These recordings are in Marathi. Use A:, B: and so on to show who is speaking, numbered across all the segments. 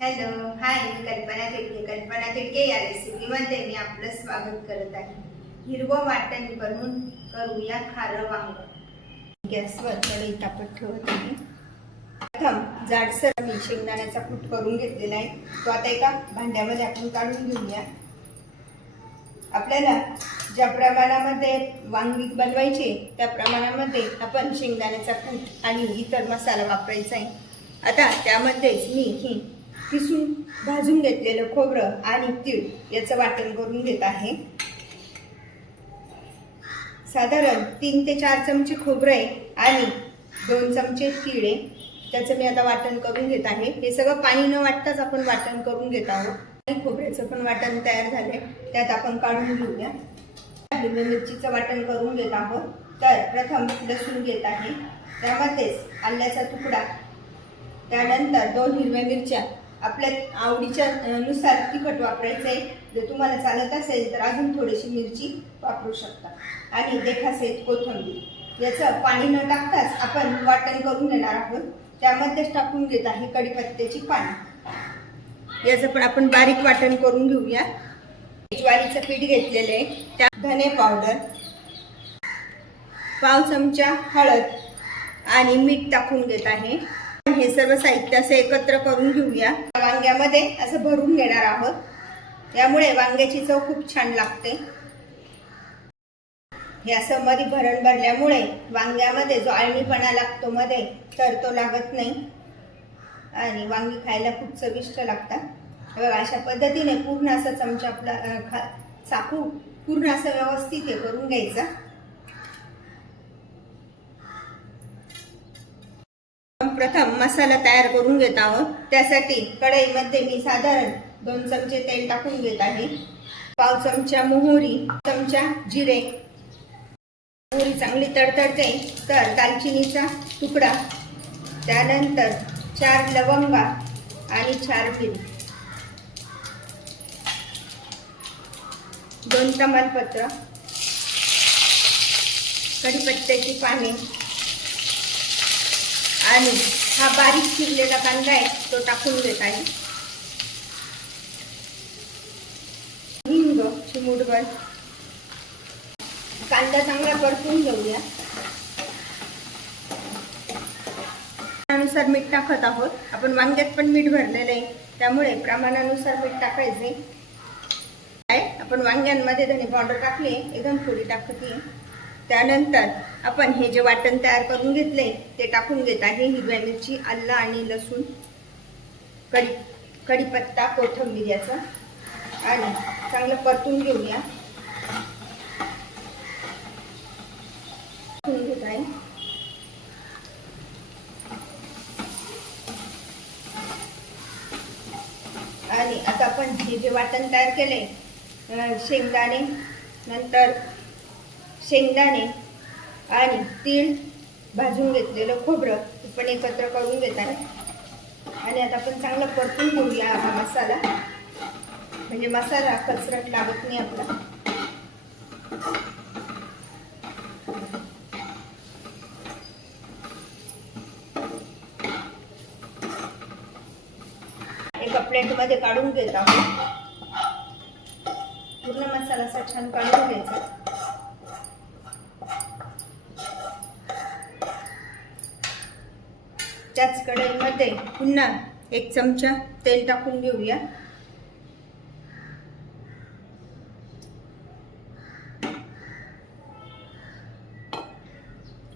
A: हॅलो हाय मी कल्पना तिडके कल्पना तिडके या रेसिपीमध्ये मी आपलं स्वागत करत आहे. हिरवं वाटण बनवून करूया खारं वांग. गॅसवर कढई तापत ठेवत आहे प्रथम जाडसर मी शेंगदाण्याचा कूट करून घेतलेला आहे. तो आता एका भांड्यामध्ये आपण काढून घेऊया. आपल्याला ज्या प्रमाणामध्ये वांगी बनवायचे त्या प्रमाणामध्ये आपण शेंगदाण्याचा कूट आणि इतर मसाला वापरायचा आहे. आता त्यामध्येच मी ही किसून भाजून घेतलेलं खोबरं आणि तीळ याचं वाटण करून घेत आहे. साधारण तीन ते चार चमचे खोबरं आहे आणि दोन चमचे तीळ आहे. त्याचं मी आता वाटण करून घेत आहे. हे सगळं पाणी न वाटताच आपण वाटण करून घेत आहोत. आणि खोबऱ्याचं पण वाटण तयार झाले त्यात आपण काढून घेऊया. हिरव्या मिरचीचं वाटण करून घेत आहोत. तर प्रथम लसूण घेत आहे. त्यामध्येच आल्याचा तुकडा. त्यानंतर दोन हिरव्या मिरच्या आपल्या आवडीच्या नुसार तिखट वापरायचं आहे. जर तुम्हाला चालत असेल तर अजून थोडीशी मिरची वापरू शकता. आणि देखासहित कोथिंबीर. याचं पाणी न टाकताच आपण वाटण करून घेणार आहोत. त्यामध्येच टाकून घेत आहे कढीपत्त्याची पाणी याचं पण आपण बारीक वाटण करून घेऊया. ज्वारीचं पीठ घेतलेलं आहे. त्या धने पावडर पाव चमचा हळद आणि मीठ टाकून घेत आहे. हे सर्व साहित्य असं एकत्र करून घेऊया. वांग्यामध्ये असं भरून घेणार आहोत. यामुळे वांग्याची चव खूप छान लागते. हे असं मध्ये भरण भरल्यामुळे वांग्यामध्ये जो आळणीपणा लागतो मध्ये तर तो लागत नाही. आणि वांगी खायला खूप चविष्ट लागतात. बघा अशा पद्धतीने पूर्ण असं चमचा आपला खा चाकू पूर्ण असं व्यवस्थित हे करून घ्यायचं. आपण प्रथम मसाला तयार करून घेत आहोत. त्यासाठी कढईमध्ये मी साधारण दोन चमचे तेल टाकून घेत आहे. पाव चमचा मोहरी चमचा जिरे. मोहरी चांगली तडतडते तर दालचिनीचा तुकडा. त्यानंतर चार लवंगा आणि चार मिरी दोन तमालपत्र. कढीपत्त्याची पाने. आणि हा बारीक चिरलेला कांदा आहे तो टाकून देत आहे. हिंग चिमूटभर कांदा चांगला परतून घेऊया. प्रमाणानुसार मीठ टाकत आहोत. आपण वांग्यात पण मीठ भरलेलं आहे. त्यामुळे प्रमाणानुसार मीठ टाकायचे काय आपण वांग्यांमध्ये धने पावडर टाकली एकदम थोडी टाकते. त्यानंतर आपण हे जे वाटण तयार करून घेतले ते टाकून घेत आहे हिरव्या मिरची आलं आणि लसूण कढी कढीपत्ता कोथंबीर याचा. आणि चांगलं परतून घेऊया. घेत आहे. आणि आता आपण हे जे वाटण तयार केले शेंगदाणे नंतर शेंगदाणे आणि तीळ भाजून घेतलेलं खोबरं हे पण एकत्र करून घेत आहे आणि आता आपण चांगलं परतून घेऊया हा मसाला. म्हणजे मसाला कचरट लागत नाही आपला. एका प्लेटमध्ये काढून घेत आहोत. पूर्ण मसाला असा छान काढून घ्यायचा. त्याच कढईमध्ये पुन्हा एक चमचा तेल टाकून घेऊया.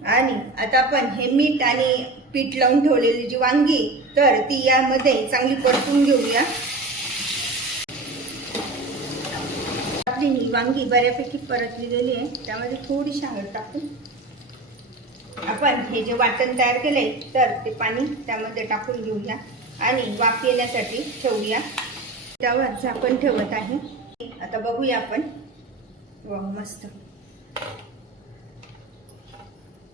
A: आणि आता आपण हे मीठ आणि पीठ लावून ठेवलेली जी वांगी तर ती यामध्ये चांगली परतून घेऊया. आपली ही वांगी बऱ्यापैकी परतलेली आहे. त्यामध्ये थोडी हळद टाकून आपण हे जे वाटण तयार केले तर ते पाणी त्यामध्ये टाकून घेऊया आणि वाफ येण्यासाठी ठेवूया. त्यावर झाकण ठेवत आहे. आता बघूया आपण. वा मस्त.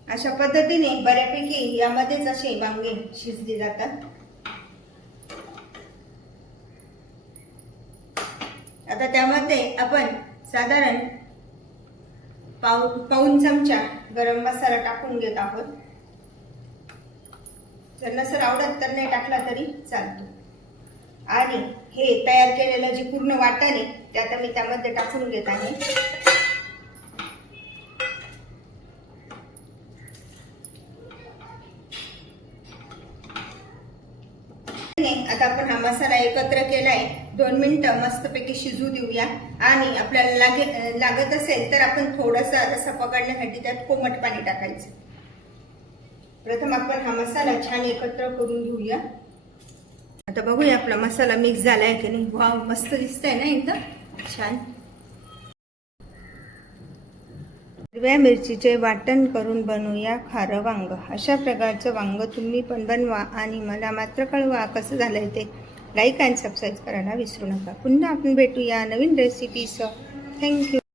A: अशा पद्धतीने बऱ्यापैकी यामध्येच असे वांगे शिजले जातात. आता त्यामध्ये आपण साधारण पाऊ पाऊन चमचा गरम मसाला टाकून घेत आहोत. जर नसर आवडत तर नाही टाकला तरी चालतो. आणि हे तयार केलेलं जे पूर्ण वाटाणे आहे ते आता मी त्यामध्ये टाकून घेत आहे. नाही, आता आपण हा मसाला एकत्र केलाय. दोन मिनटं मस्तपैकी शिजू देऊया. आणि आपल्याला लागे लागत असेल तर आपण थोडासा रसा पकडण्यासाठी त्यात कोमट पाणी टाकायचं. प्रथम आपण हा मसाला छान एकत्र करून घेऊया. आता बघूया आपला मसाला मिक्स झालाय की नाही. वाव मस्त दिसतंय ना एकदम. छान. हिरव्या मिरचीचे वाटण करून बनवूया खारं वांग. अशा प्रकारचं वांग तुम्ही पण बनवा आणि मला मात्र कळवा कसं झालंय ते. लाईक अँड सबस्क्राईब करायला विसरू नका. पुन्हा आपण भेटूया नवीन रेसिपीसह थँक्यू